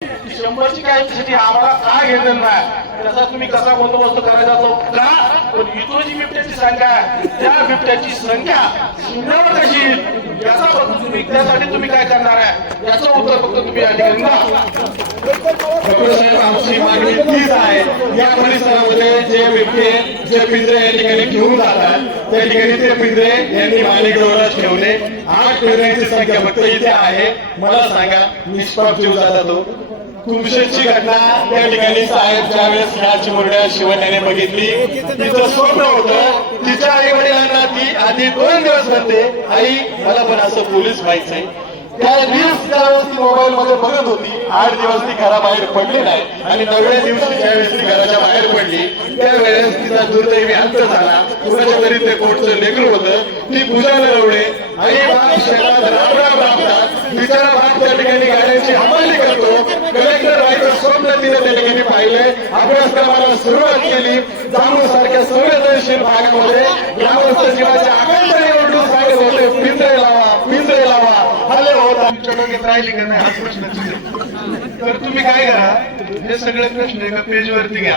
शंभरची काय आम्हाला काय घेतलं नाही? त्याचा तुम्ही कसा बंदोबस्त करायचा तो का पण इथं जी बिबट्याची संख्या आहे. त्या बिबट्याची संख्या शून्यावर कशी? याचा तुम्ही त्यासाठी तुम्ही काय करणार आहे? याचं उत्तर फक्त तुम्ही या ठिकाणी साहेब आमची मागणी तीच आहे. या परिसरामध्ये जे बिबटे जे पिंजरे या ठिकाणी घेऊन जातात त्या ठिकाणी ते पिंजरे यांनी मालिकजवळच ठेवले. आठ पिंजऱ्यांची संख्या फक्त इथे आहे. मला सांगा निष्पाप जीव जाता तो? घटना त्या ठिकाणी साहेब चिमुरड्या शिवण्याने बघितली तिचं स्वप्न होतं तिच्या आई वडिलांना ती आधी दोन दिवस म्हणते आई मला पण असं पोलीस व्हायचंय. त्या रील्स ती मोबाईल मध्ये बघत होती. आठ दिवस ती घराबाहेर पडली नाही. आणि नवव्या दिवशी ज्यावेळेस ती घराच्या बाहेर पडली त्यावेळेस तिचा दुर्दैवी अंत झाला. कुणाच्या तरी ते कोर्टचं लेकर होतं. ती पूजा रवडे आई बाप राम राम. बिचारा बाप त्या ठिकाणी गाड्यांची हमाली करतो. कलेक्टर व्हायचं स्वप्न तिने त्या ठिकाणी पाहिलंय. अभ्यासक्रमाला सुरुवात केली. जांभूळ सारख्या संवेदनशील भागामध्ये ग्रामस्थ जीवाच्या आकांक्षाने निवडणूक सांगत होते. पिंजरे लावा पिंजरे लावा. हल्ले होत. आमच्या डोक्यात राहिले का नाही? हा प्रश्न तर तुम्ही काय करा? हे सगळे प्रश्न एका पेज वरती घ्या.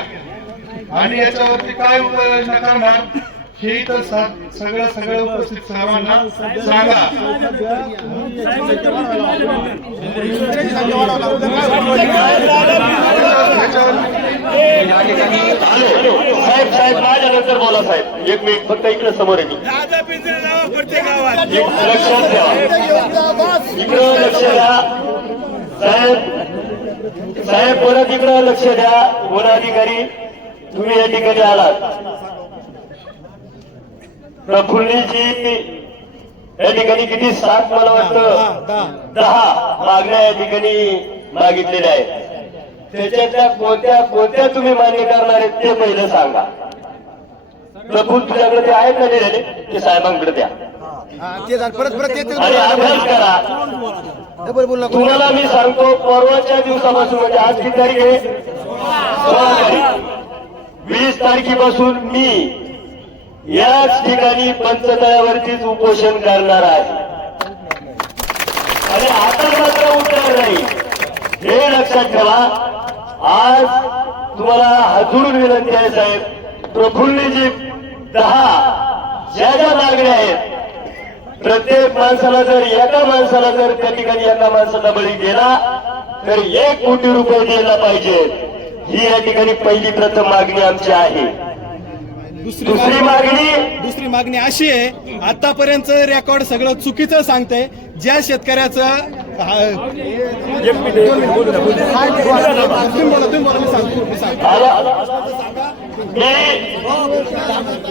आणि याच्यावरती काय उपाययोजना करणार? हे इथं सा- सगळं सगळं उपस्थित सर्वांना सांगा. साहेब साहेब माझ्यानंतर बोला साहेब. एक मिनिट फक्त इकडे समोर आहे दादा प्रत्येक गावात लक्षात ठेवा. इकडं लक्ष द्या. साहेब साहेब परत इकडं लक्ष द्या. वन अधिकारी तुम्ही या ठिकाणी आलात. प्रफुल्लीची या ठिकाणी किती सात मला वाटतं? दहा मागण्या या ठिकाणी मागितलेल्या आहेत. त्याच्यातल्या कोणत्या कोणत्या तुम्ही मान्य करणार आहेत ते पहिलं सांगा. प्रफुल्ल तुझ्याकडे ते आहेत ना दिलेले ते साहेबांकडे द्या. झालं. परत परत तुम्हाला मी सांगतो परवाच्या दिवसापासून म्हणजे आज किती तारीख आहे? वीस तारखेपासून मी याच ठिकाणी पंचतळावरतीच उपोषण करणार आहे. आणि आता मात्र उत्तर नाही. हे लक्षात ठेवा. आज तुम्हाला हजूर विनंती आहे साहेब. प्रफुल्लजी दहा ज्या ज्या मागण्या आहेत प्रत्येक माणसाला जर एका माणसाला जर त्या ठिकाणी एका माणसाला बळी गेला तर एक कोटी रुपये द्यायला पाहिजे. ही या ठिकाणी पहिली प्रथम मागणी आमची आहे. दुसरी मागणी दुसरी मागणी अशी आहे आतापर्यंत रेकॉर्ड सगळं चुकीचं सांगतंय. ज्या शेतकऱ्याचं मी सांगतो सांगतो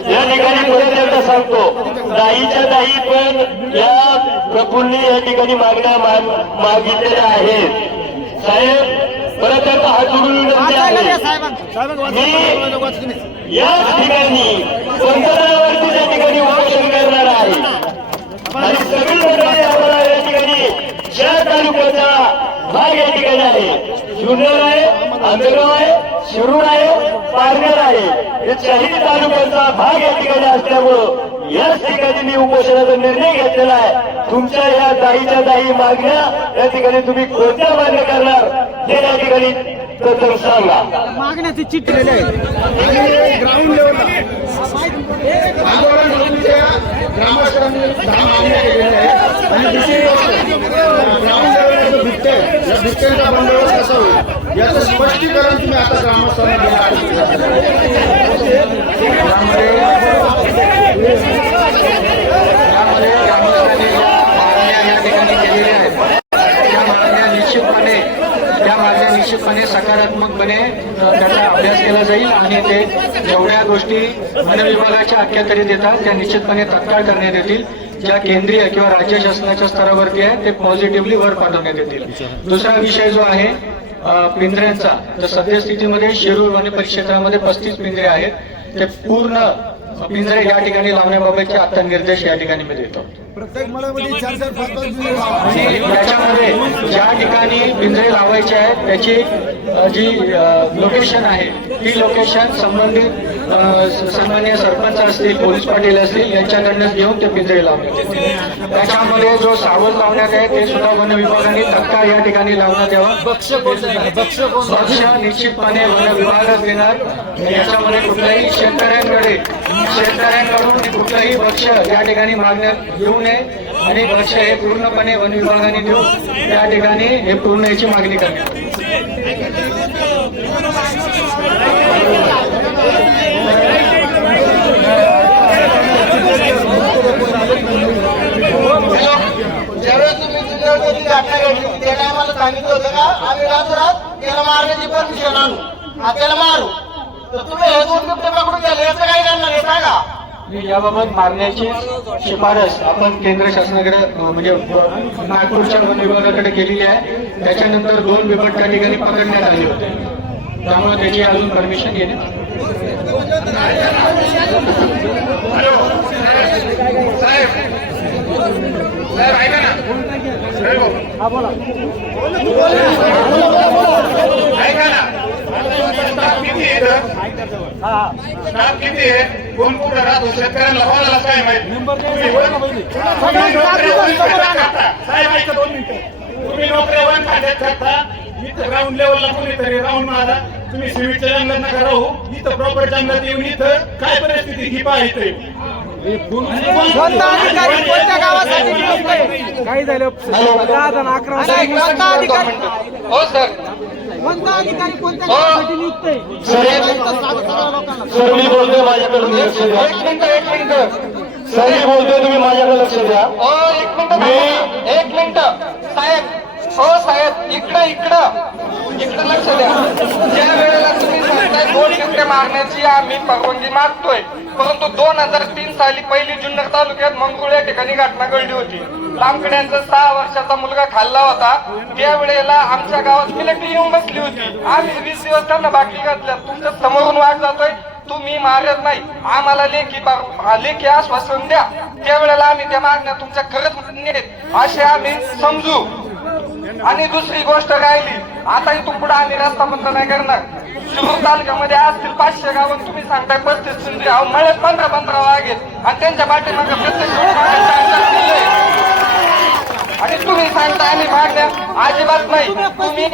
या ठिकाणी सांगतो दाईच्या दाई पण या प्रफुल्ली या ठिकाणी मागण्या मागितलेल्या आहेत. साहेब परत एकदा हात जोडून विनंती आहे. मी याच ठिकाणी पंतप्रधानावरती त्या ठिकाणी उपोषण करणार आहे आणि सगळी मंडळी आम्हाला या ठिकाणी ज्या तालुक्याचा भाग या ठिकाणी आहे जुन्नर आहे आंबेगाव आहे शिरूर आहे पारनेर आहे हे चारही तालुक्यांचा भाग या ठिकाणी असल्यामुळं याच ठिकाणी मी उपोषणाचा निर्णय घेतलेला आहे. तुमच्या या दाईच्या दाई मागण्या या ठिकाणी तुम्ही कोणत्या मान्य करणार? हे या ठिकाणी मागण्याचे सांगा मागण्याची ग्राउंड लेवलला ग्रामस्थांनी मागण्या केलेल्या आहेत. आणि दुसरी ग्राउंड लेवलला जो या बंदोबस्त कसा होईल? याचं स्पष्टीकरण तुम्ही आता ग्रामस्थांना दिलं त्यामध्ये ग्रामस्थांनी ज्या मागण्या या ठिकाणी केलेल्या आहेत त्या मागण्या निश्चितपणे त्या मागण्या निश्चितपणे सकारात्मकपणे अ, त्याचा अभ्यास केला जाईल आणि ते जेवढ्या गोष्टी वन विभागाच्या अखत्यारीत येतात त्या निश्चितपणे तत्काळ करण्यात येतील ज्या केंद्रीय किंवा राज्य शासनाच्या स्तरावरती आहे ते पॉझिटिव्हली वर पाठवण्यात येतील. दुसरा विषय जो आहे पिंजऱ्यांचा तर सद्यस्थितीमध्ये शिरूर वन परिक्षेत्रामध्ये पस्तीस पिंजरे आहेत ते पूर्ण पिंजरे या ठिकाणी लावण्याबाबतचे आता निर्देश या ठिकाणी मी देतो. त्याच्यामध्ये ज्या ठिकाणी पिंजरे लावायचे आहेत त्याची जी लोकेशन आहे ती लोकेशन संबंधित सन्मान्य सरपंच असतील पोलीस पाटील असतील यांच्याकडनं घेऊन ते पिंजरे येते. त्याच्यामध्ये जो सावध लावण्यात आहे ते सुद्धा वन विभागाने तत्काळ या ठिकाणी लावण्यात यावा. बक्ष निश्चितपणे वन विभागच देणार. याच्यामध्ये कुठल्याही शेतकऱ्यांकडे शेतकऱ्यांकडून कुठलंही बक्ष या ठिकाणी मागण्यात येऊ नये. आणि बक्ष हे पूर्णपणे वन विभागाने देऊन या ठिकाणी हे पूर्ण याची मागणी करण्यात येईल. ज्यावेळेस तुम्ही जिल्ह्यावरती घटना घडली होती, त्याला आम्हाला सांगितलं होतं का आम्ही रातोरात त्याला मारण्याची परमिशन आणू त्याला मारू. तर तुम्ही हे दोन बिबटे पकडून गेले याचं काय करणार हे सांगा. याबाबत मारण्याची शिफारस आपण केंद्र शासनाकडे म्हणजे नागपूरच्या वन विभागाकडे केलेली आहे. त्याच्यानंतर दोन बिबट त्या ठिकाणी पकडण्यात आले होते. त्यामुळे त्याची अजून परमिशन घेणे हॅलो साहेब साहेब ऐका ना. ऐका ना स्टाफ किती आहे? स्टाफ किती आहे कोण कुठं राहतो? शेतकऱ्यांना कोणाला काय माहिती? दोन मिनिटं. तुम्ही नोकऱ्या वन करता इथं ग्राउंड लेवलला कोणीतरी राऊंड मारा तुम्ही सिमेंटच्या जंगलात नका राहू. इथं प्रॉपर जंगलात येऊन इथं काय परिस्थिती ही नियुक्त काही झालं. दहा जण अकरा हो सर. कोणता अधिकारी कोणत्या नियुक्त आहे? सर मी बोलतोय माझ्याकडून लक्ष द्या. एक मिनिट एक मिनिट. सर मी बोलतोय तुम्ही माझ्याकडे लक्ष द्या. हो एक मिनिट मी- एक मिनिट. साहेब हो साहेब इकडं इकडं. इकडं लक्ष द्या. ज्या वेळेला तुम्ही सांगताय दोन शिट्टे मारण्याची आम्ही परवानगी मागतोय. परंतु दोन हजार तीन साली पहिली जुन्नर तालुक्यात मंगरुळ या ठिकाणी घटना घडली होती. लांबकड्यांचा सहा वर्षाचा मुलगा खाल्ला होता. त्यावेळेला आमच्या गावात मिलिटरी येऊन बसली होती. आम्ही वीस दिवस त्यांना बाकी घातल्या तुमच्या समोरून वाट जातोय. तुम्ही मारत नाही. आम्हाला लेखी लेखी आश्वासन द्या. त्यावेळेला आम्ही त्या मागण्या तुमच्या करत नाहीत असे आम्ही समजू. आणि दुसरी गोष्ट राहिली. आता इथून पुढे आम्ही रस्ता बंद नाही करणार. शिरूर तालुक्यामध्ये असतील पाचशे गावं तुम्ही सांगताय पस्तीस सिंधी अहो मळ्यात पंधरा पंधरा वाघ आहेत आणि त्यांच्या पाठीमागे प्रत्येक आणि तुम्ही सांगताय आम्ही मागण्या अजिबात नाही. तुम्ही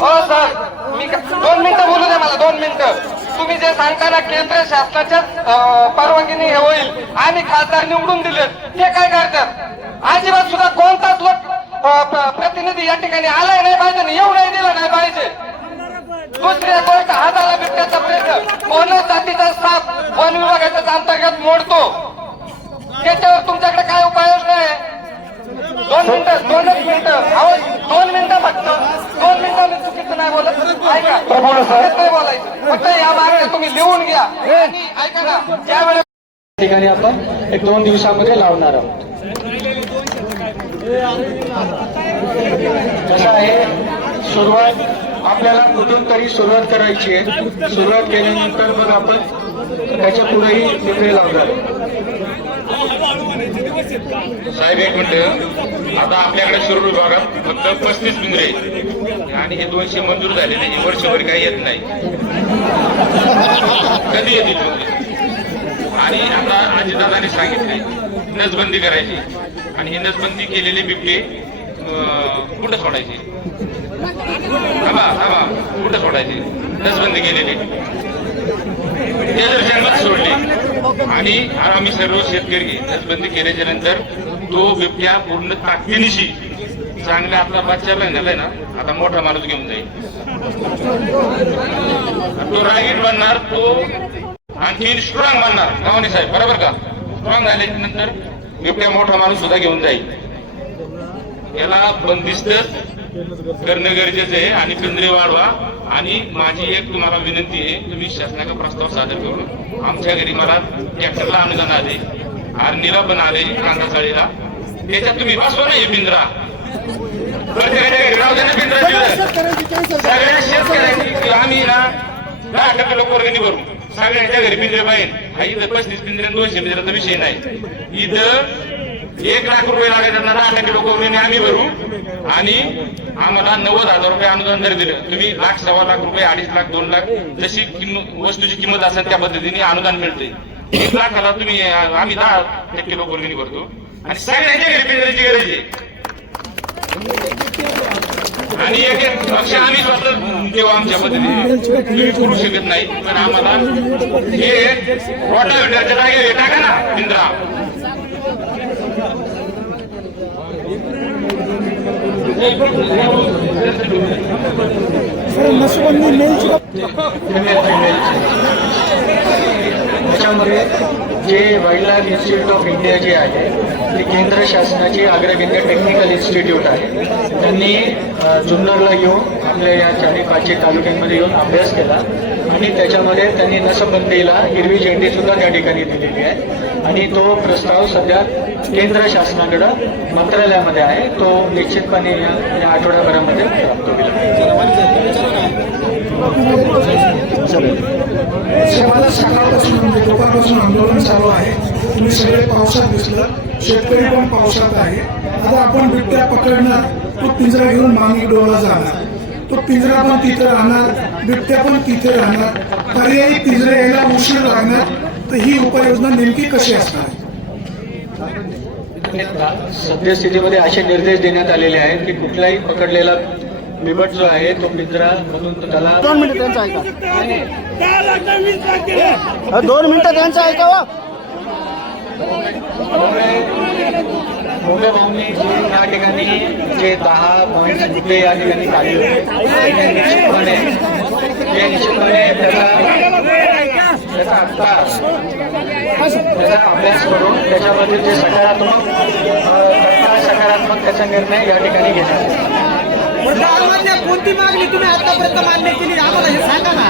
हो सर. मी दोन मिनिटं बोलू द्या मला दोन मिनिटं. तुम्ही जे सांगता ना केंद्र शासनाच्या परवानगीने हे होईल. आणि खासदार निवडून दिले ते काय करतात? अजिबात सुद्धा कोणताच लोक प्रतिनिधी या ठिकाणी आलाय नाही पाहिजे आणि येऊ नाही दिला नाही पाहिजे. दुसरी गोष्ट हाताला बिबट्याचा प्रयत्न कोण जातीचा साप वन विभागाच्या अंतर्गत मोडतो? त्याच्यावर तुमच्याकडे काय उपाययोजना आहे दोन मिनिटं दोनच मिनिटं. अहो दोन मिनिटं फक्त. दोन मिनिटं मी चुकीचं नाही बोलत. ऐका. चुकीचं नाही बोलायचं. फक्त या मागण्या तुम्ही लिहून घ्या. आणि ऐका ना ज्यावेळेस ठिकाणी आपण एक दोन दिवसामध्ये लावणार आहोत. कसं आहे सुरुवात आपल्याला कुठून तरी सुरुवात करायची आहे. सुरुवात केल्यानंतर मग आपण त्याच्या पुढेही पिंपळे लावणार साहेब एक मिनिट. आता आपल्याकडे सुरू विभागात फक्त पस्तीस पिंजरे आणि हे दोनशे मंजूर झालेले हे वर्षभर काही येत नाही. कधी येतील पिंजरे? आणि आता अजितदादांनी सांगितले नसबंदी करायची. आणि ही नसबंदी केलेले बिबटे कुठं सोडायचे? कुठं सोडायचे? दसबंदी केलेली ते जर सोडले. आणि आम्ही सर्व शेतकरी दसबंदी केल्याच्यानंतर तो बिबट्या पूर्ण ताकदीनिशी चांगला आपला बच्चा झालाय ना आता मोठा माणूस घेऊन जाईल. तो रागीट बनणार तो आणखी स्ट्रॉंग बनणार. गावणे साहेब बरोबर का? स्ट्रॉंग झाल्याच्यानंतर बिबट्या मोठा माणूस सुद्धा घेऊन जाईल. याला बंदिस्त करणं गरजेचं आहे आणि पिंजरे वाढवा. आणि माझी एक तुम्हाला विनंती आहे तुम्ही शासनाचा प्रस्ताव सादर करून आमच्या घरी मला ट्रॅक्टरला अनुदान आले आर्नीला पण आले कांदा चाळीला. त्याच्यात तुम्ही बसवा ना हे पिंजरा. सगळ्या शेतकऱ्यांनी आम्ही ना दहा टक्के लोक वर्गणी भरू सगळ्यांच्या घरी पिंजरे पाहिजे हा इथं पस्तीस पिंजरे दोनशे पिंजऱ्याचा विषय नाही. इथं एक लाख रुपये लागायचे त्यांना दहा टक्के लोक आम्ही भरू. आणि आम्हाला नव्वद हजार रुपये अनुदान जरी दिलं तुम्ही लाख सव्वा लाख रुपये अडीच लाख दोन लाख जशी किंमत वस्तूची किंमत असेल त्या पद्धतीने अनुदान मिळते एक लाखाला तुम्ही आम्ही दहा टक्के लोक भरतो आणि सगळ्यांच्या घरी गरज आहे. आणि एक एक पक्ष आम्ही स्वतः तेव्हा आमच्या पद्धतीने. तुम्ही करू शकत नाही पण आम्हाला हे वॉटर जागेवर टाका ना इंद्रा त्याच्यामध्ये जे वाईल्ड इन्स्टिट्यूट ऑफ इंडिया जे आहे ते केंद्र शासनाची अग्रगण्य टेक्निकल इन्स्टिट्यूट आहे. त्यांनी जुन्नरला येऊन आपल्या या चारी पाचशे तालुक्यांमध्ये येऊन अभ्यास केला. आणि त्याच्यामध्ये त्यांनी नसबंदीला हिरवी झेंडी सुद्धा त्या ठिकाणी दिलेली आहे. आणि तो प्रस्ताव सध्या केंद्र शासनाकडं मंत्रालयामध्ये आहे. तो निश्चितपणे या या आठवड्याभरामध्ये प्राप्त होईल. सकाळपासून म्हणजे दुपारपासून आंदोलन चालू आहे. तुम्ही सगळे पावसात दिसलं. शेतकरी पण पावसात आहे. आता आपण बिबट्या पकडणार तो पिंजरा घेऊन मागे डोळा जाणार. तो पिंजरा पण तिथं राहणार. बिबट्या पण तिथे राहणार. पर्यायी पिंजरे यायला उशीर लागणार. तर ही उपाययोजना नेमकी कशी असणार सद्यस्थितीमध्ये असे निर्देश देण्यात आलेले आहेत की कुठलाही पकडलेला बिबट जो आहे तो पिंजरा म्हणून त्याला दोन मिनिटं त्यांचं ऐका. दोन मिनिटं त्यांचं ऐकावं भाऊंनी जे या ठिकाणी जे दहा पॉईंट या ठिकाणी काढले होते ते निश्चितपणे ते निश्चितपणे त्याचा त्याचा अभ्यास त्याचा अभ्यास करून त्याच्यामध्ये जे सकारात्मक सकारात्मक त्याचा निर्णय या ठिकाणी घेण्यात येईल. कोणती मागणी तुम्ही आतापर्यंत मान्य केली आम्हाला हे सांगा ना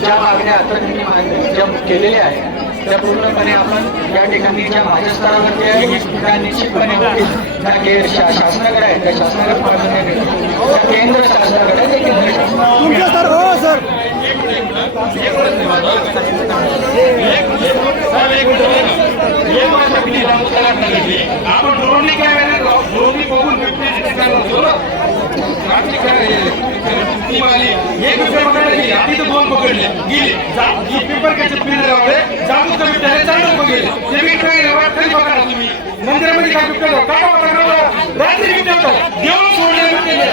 ज्या मागण्या आता मी मागणी- ज्या केलेल्या आहेत त्या पूर्णपणे आपण या ठिकाणी ज्या माझ्या स्तरावरती आहे त्या निश्चितपणे होतील त्या के- शा- शासनाकडे आहे त्या शासनाकडे प्राधान्य केंद्र शासनाकडे ते केंद्र शासन हो आपण रात्री काय टीम आली एक बिबट्या पकडला गेली आधी तर दोन पकडले गेले जा- ही पिंपरकाचे पिंजरे लावले जागून तर बिबट्याने चांगलं पकडले ते बिबट्या एवढा तरी पकडा तुम्ही मंदिरामध्ये काय बिबट्या होता? काय पकडा रात्री बिबट्या होता देऊन सोडले बिबट्याने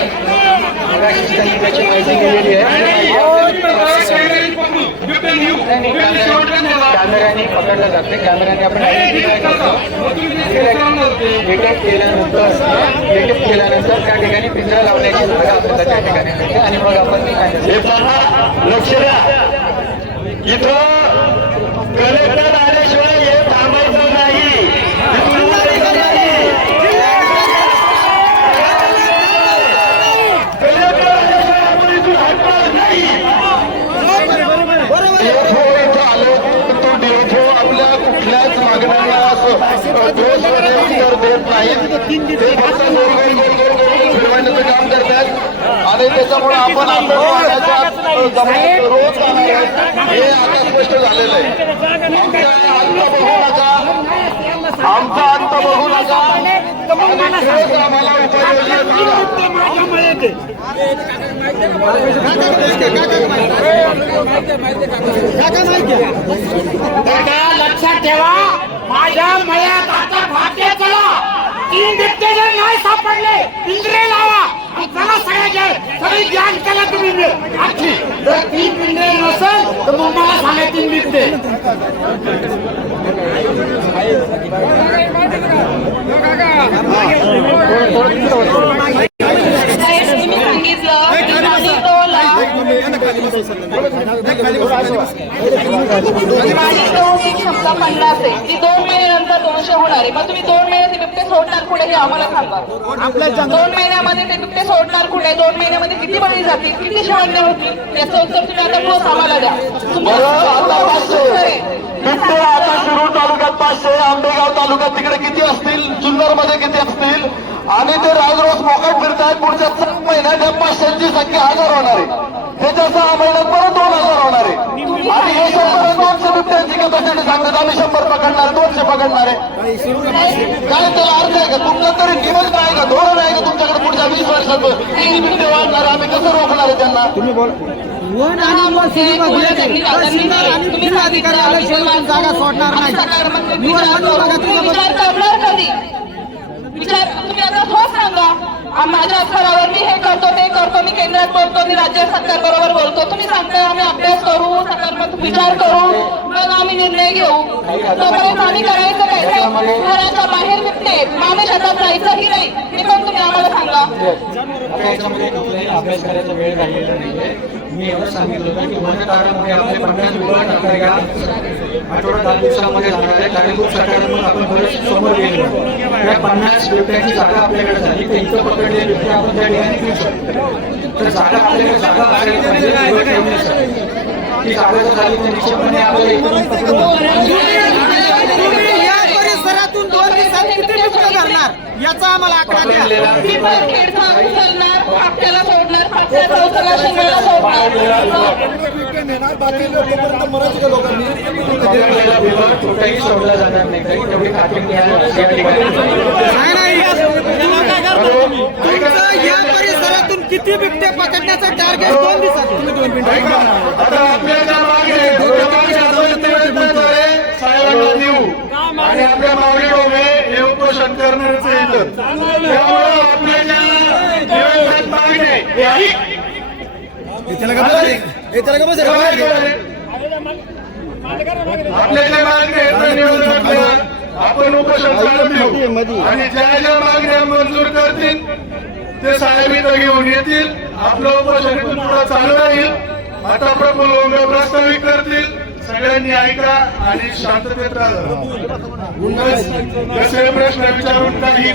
मगाशीच त्यांनी त्याची माहिती दिलेली आहे कॅमेऱ्याने पकडलं जाते कॅमेऱ्याने आपण आयडेंटिफाय केल्यानंतर डिटेक्ट केल्यानंतर त्या ठिकाणी पिंजरा लावण्याची जागा आपल्याला त्या ठिकाणी मिळते आणि मग आपण हे पहा लक्ष द्या. इथं कलेक्टर आल्याशिवाय हे थांबायचं नाही. इथून उठायचं नाही. ते फक्त गोल गोल गोल गोल गोल काम करतात आणि त्याच्यामुळे आपण रोज आहे. हे आता स्पष्ट झालेलं आहे आमचा अंत बघू नका आम्हाला लक्षात ठेवा माझ्या मयात आता भाग्य चला. तीन बिबटे जर नाही सापडले पिंजरे लावा. चला सगळ्या सगळी ज्ञान केला तुम्ही मी. आखी जर तीन पिंजरे नसेल तर मग मला सांगा तीन बिबटे तुम्ही सांगितलं माझी दोन एक क्षमता पन्नास आहे ती दोन दोनशे होणार आहे. मग तुम्ही दोन महिने ते बिबटे सोडणार कुठे हे आम्हाला सांगा. दोन महिन्यामध्ये ते बिबटे सोडणार कुठे? दोन महिन्यामध्ये किती बळी जातील? किती शिवण्य होतील? याचं उत्तर तुम्ही आता ठोस आम्हाला द्या. बिबटे आता शिरूर तालुक्यात पाचशे आंबेगाव तालुक्यात तिकडे किती असतील? जुन्नरमध्ये किती असतील? आणि ते राज रोज मोकाट फिरतायत. पुढच्या सहा महिन्यात या पाचशेची संख्या हजार होणार आहे. त्याच्या सहा महिन्यात परत दोन हजार होणार आहे. आणि हे पेशंट सांगतात आम्ही शंभर पकडणार दोनशे पकडणार आहे. काय त्याला अर्थ आहे का? तुमचं तरी नियोजन आहे का? धोरण आहे का तुमच्याकडे पुढच्या वीस वर्षात वाढणार आम्ही कसं रोखणार आहे त्यांना? तुम्ही अधिकारी जागा सोडणार नाही. विचार करणार कधी विचार तुम्ही आता सांगा. माझ्या स्तरावर मी हे करतो ते करतो मी केंद्रात बोलतो मी राज्य सरकार बरोबर बोलतो. तुम्ही सांगताय आम्ही अभ्यास करू सकारात्मक विचार करू मग आम्ही निर्णय घेऊ. तोपर्यंत आम्ही करायचं काय? घराच्या बाहेर निघते. माणूस शेतात जायचंही नाही. हे पण तुम्ही आम्हाला सांगा. अभ्यास करायचा वेळ झालेला नाहीये. मी एवढं सांगितलं होतं की आपले पन्नास आठवडा दहा दिवसामध्ये लागणार आहे. कारण खूप सकारात्मक आपण बरेच समोर गेलो त्या पन्नास बिबट्याची जागा आपल्याकडे झाली. पकडलेले आपण त्या ठिकाणी घेऊ शकतो. तर जागा आपल्याकडे जागा असायला पाहिजे ती जागा जर झाली तर निश्चितपणे आपल्याला इकडून पकडून या परिसरातून दोन दिवसात किती बिबटे धरणार? याचा आम्हाला आकडा द्या. आपल्याला कुठेही सोडला जाणार नाही तेवढी खात्री या ठिकाणी परिसरातून किती बिबटे पकडण्याचा टार्गेट दोन दिवसात तुम्ही दोन मिनिटं आपल्या साहेबांना देऊ आणि आपल्या मागणी डोमे हे उपोषण करणारच आहे आपल्या ज्या निवेदनात मागण्या आहेत, हे ऐक. आपल्या ज्या मागण्या आहेत त्या निवेदनातल्या आपण उपोषण ठेवू आणि ज्या ज्या मागण्या मंजूर करतील ते साहेब इथं घेऊन येतील आपलं उपोषण पुढे चालू राहील आता प्रफुल्ल लोंढे प्रास्ताविक करतील सगळ्यांनी ऐका आणि शांततेत राहा कसे प्रश्न विचारून काही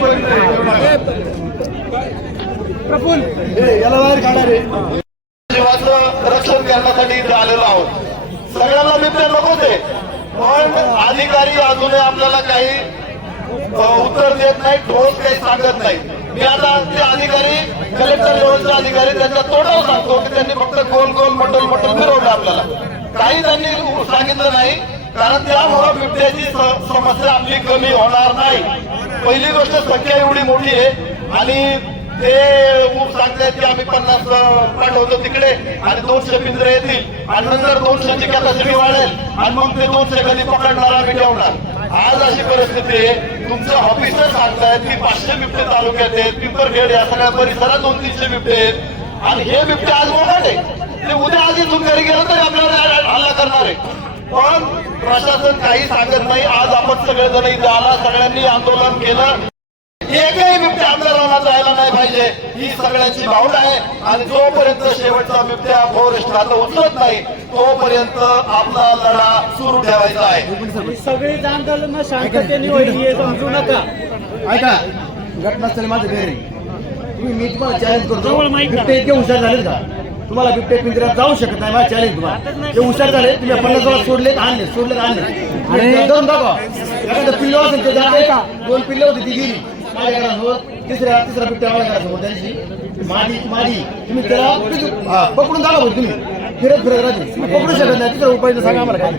पण नाही करू नका. जीवाचं रक्षण करण्यासाठी इथे आलेलो आहोत. सगळ्यांना मित्र नको आहे पण अधिकारी अजूनही आपल्याला काही उत्तर देत नाही ठोस काही सांगत नाही मी आता ते अधिकारी कलेक्टर लेवलचे अधिकारी त्यांच्या तोंडावर सांगतो की त्यांनी फक्त गोल गोल मटल मटल फिरवलं आपल्याला. काही त्यांनी सांगितलं नाही कारण त्यामुळं बिबट्याची समस्या आपली कमी होणार नाही. पहिली गोष्ट संख्या एवढी मोठी आहे आणि ते ऊस सांगतायत की आम्ही पन्नास पाठवतो तिकडे. आणि दोनशे पिंजरे येतील. आणि नंतर दोनशेची कॅपॅसिटी वाढेल. आणि मग ते दोनशे कधी पकडणार आम्ही ठेवणार. आज अशी परिस्थिती आहे. तुमचं ऑफिसर सांगतायत की पाचशे बिबटे तालुक्यात आहेत पिंपरखेड या सगळ्या परिसरात दोन तीनशे बिबटे आहेत. आणि हे बिबटे आज मोठे ते उद्या आधी इथून घरी गेलं तरी आपल्याला हल्ला करणार आहे. पण प्रशासन काही सांगत नाही. आज आपण सगळेजण इथे आला सगळ्यांनी आंदोलन केलं. एकही बिबट्या आपल्या रानात जायला नाही पाहिजे. ही सगळ्यांची भावना आहे. आणि जोपर्यंत शेवटचा बिबट्या फॉरेस्ट आता उचलत नाही तोपर्यंत आपला लढा सुरू ठेवायचा आहे. सगळीच आंदोलन शांततेने होईल हे समजू नका. ऐका घटनास्थळी माझं घर तुम्ही मी तुम्हाला चॅलेंज करतो. बिबटे इतके हुशार झालेत का? तुम्हाला बिबटे पिंजऱ्यात जाऊ शकत नाही माझा चॅलेंज तुम्हाला. ते हुशार झाले तुम्ही पन्नास वेळा सोडलेत आणले सोडलेत आणले आणि धरून दाखवा. एखादं पिल्लो असेल ते जाते. दोन पिल्ले होती ती गेली. माझ्या घरासमोर तिसऱ्या तिसरा माझ्या घरासमोर त्यांची. माझी माझी तुम्ही त्याला हा, पकडून दाखवा भाऊ तुम्ही. फिरत फिरत राहते पकडू शकत नाही. तिसरा उपाय सांगा आम्हाला काय.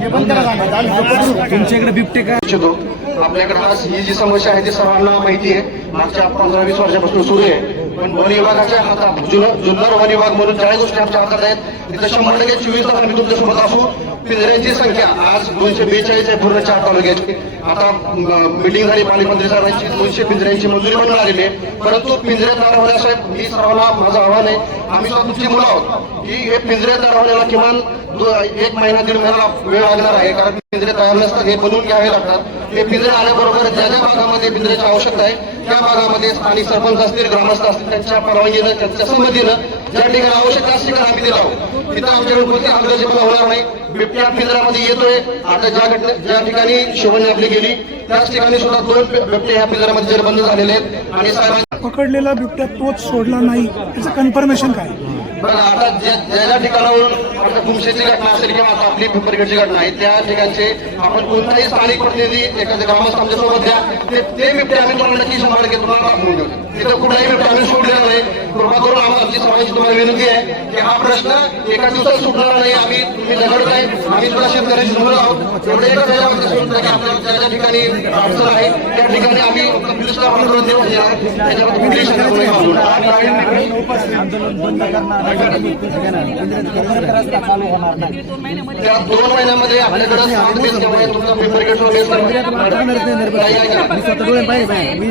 हे पण त्याला सांगा आम्ही तो पकडू. तुमच्याकडे बिबटे काय? इच्छितो. आपल्याकडे आज ही जी समस्या आहे ती सर्वांना माहिती आहे. मागच्या पंधरा वीस वर्षापासून सुरू आहे. पण वन विभागाच्या हातात जुन्नर वन विभाग म्हणून ज्या गोष्टी आमच्या हातात आहेत तिथं शंभर टक्के चोवीस तास आम्ही तुमच्यासोबत असू. पिंजऱ्यांची संख्या आज दोनशे बेचाळीस आहे पूर्ण चार तालुक्याची. आता मिटिंग झाली पालकमंत्री साहेबांची दोनशे पिंजऱ्यांची मंजुरी म्हणून आलेली आहे. परंतु पिंजरे तयार होण्यासाहेब मी सर्वांना माझं आव्हान आहे. आम्ही सुद्धा तुमची मुलं आहोत. की हे पिंजरे तयार होण्याला किमान एक महिना दीड महिना वेळ लागणार आहे. कारण पिंजरे तयार नसतात हे बनवून घ्यावे लागतात. ते पिंजरे आल्याबरोबर ज्या ज्या भागामध्ये पिंजऱ्याची आवश्यकता आहे त्या भागामध्ये स्थानिक सरपंच असतील ग्रामस्थ असतील त्यांच्या परवानगीनं त्यांच्या संमतीनं ज्या ठिकाणी आवश्यक असतील ठिकाणी आम्ही दिला आहोत. तिथं आमच्याकडून कोणती पण होणार नाही. बिबट्या पिंजऱ्यामध्ये येतोय. आता ज्या घटने ज्या ठिकाणी शिवणी आपली गेली त्याच ठिकाणी सुद्धा दोन बिबटे ह्या पिंजऱ्यामध्ये जेरबंद झालेले आहेत. आणि साहेबांनी पकडलेला बिबट्या तोच सोडला नाही. त्याचं कन्फर्मेशन काय? बघा आता ज्या ज्या ज्या ठिकाणावरून आता गुमशेची घटना असेल किंवा आता आपली पिंपरगडची घटना आहे त्या ठिकाणचे आपण कोणताही स्थानिक प्रतिनिधी एखाद्या ग्रामस्थ आमच्यासोबत द्या ते मी बिबटे आम्ही तुम्हाला नक्की शंभर टक्के तुम्हाला दाखवून देऊ तिथं कुठलाही बिबट्या आम्ही सोडलेला नाही. कृपा करून आम्हाला आमची समाजाची तुम्हाला विनंती आहे की हा प्रश्न एका दिवसात सुटणार नाही. आम्ही तुम्ही दगड काय? आम्ही सुद्धा शेतकऱ्याची समोर आहोत. एवढं एकच आहे आमचं सूत्र की आपल्याला ज्या ज्या ठिकाणी अडचण आहे. त्या ठिकाणी आम्ही पोलिसला पाठवून देऊ त्याच्यावर कुठलीही शंका. त्या दोन महिन्यामध्ये आपल्याकडे आहे? तुमचा पेपर गेटवर बेस साहेब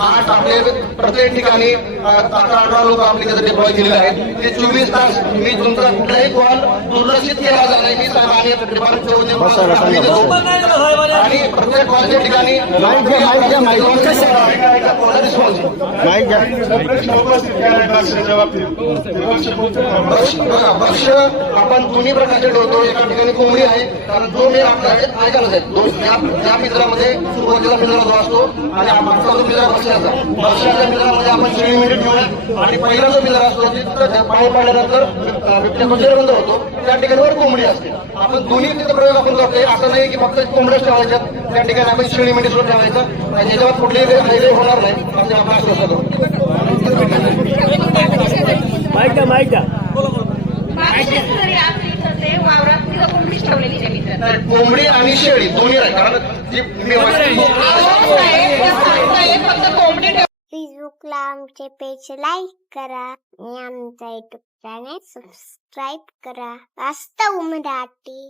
आठ आपले प्रत्येक ठिकाणी अकरा अठरा लोक आपले तिथे डिप्लॉय केलेले आहेत. ते चोवीस तास मी तुमचा कुठलाही कॉल दुर्लक्षित केला जाणार मी आणि प्रत्येक कॉलच्या ठिकाणी भक्ष आपण दोन्ही प्रकारचे ठेवतो. एका ठिकाणी कोंबडी आहे. कारण जो मेल आपला आहे ऐकायला जाईल. दोन या या पिंजऱ्यामध्ये सुरुवातीला पिंजरा जो असतो आणि मागचा जो पिंजरा भक्ष्याच्या पिंजऱ्यामध्ये आपण शेळी मिनिट ठेवूया आणि पहिला जो पिंजरा असतो तिथं पाणी पाडल्यानंतर बंद होतो. त्या ठिकाणी वर कोंबडी असते. आपण दोन्ही तिथं प्रयोग आपण करतोय. असं नाही की फक्त कोंबड्याच ठेवायच्या. त्या ठिकाणी आपण शेळी मिनिट सुद्धा ठेवायचं. आणि याच्यावर कुठलेही हायवे होणार नाही. असं आपण आश्वासन करतो कोंबडी आणि शेळी दोन्ही आहे कारण जी मी फक्त कोंबडी ठेवा. फेसबुकला आमचे पेज लाईक करा आणि आमचा युट्यूब चॅनेल सबस्क्राईब करा वास्तव मराठी